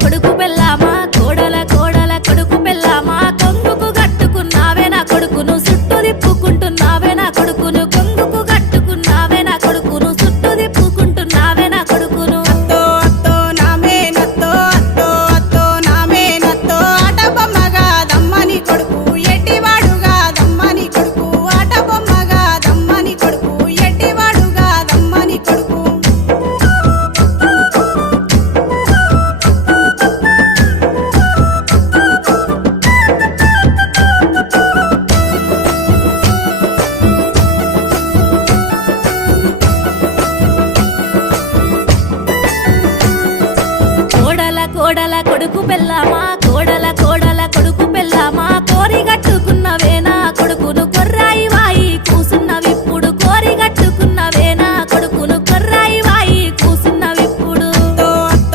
కొడుకు పెళ్ళామా కోడల కోడల కొడుకు పెళ్ళామా కొంగుకు కట్టుకున్నావే నా కొడుకును చుట్టూ తిప్పుకుంటున్నావే నా కొడుకును కొంగుకు కట్టుకున్నావే నా కొడుకును చుట్టూ తిప్పుకుంటున్నావే నా కొడుకును అత్తో అత్తో నామే నత్తో అత్తో అత్తో నామే నత్తో ఆట బొమ్మగా దమ్మని కొడుకు ఎట్టివాడుగా దమ్మని కొడుకు ఆట బొమ్మగా దమ్మని కొడుకు ఎట్టివాడుగా దమ్మని కొడుకు కోడల కోడల కొడుకు పెళ్ళామా కోడల కోడల కొడుకు పెళ్ళామా కోరి కట్టుకున్న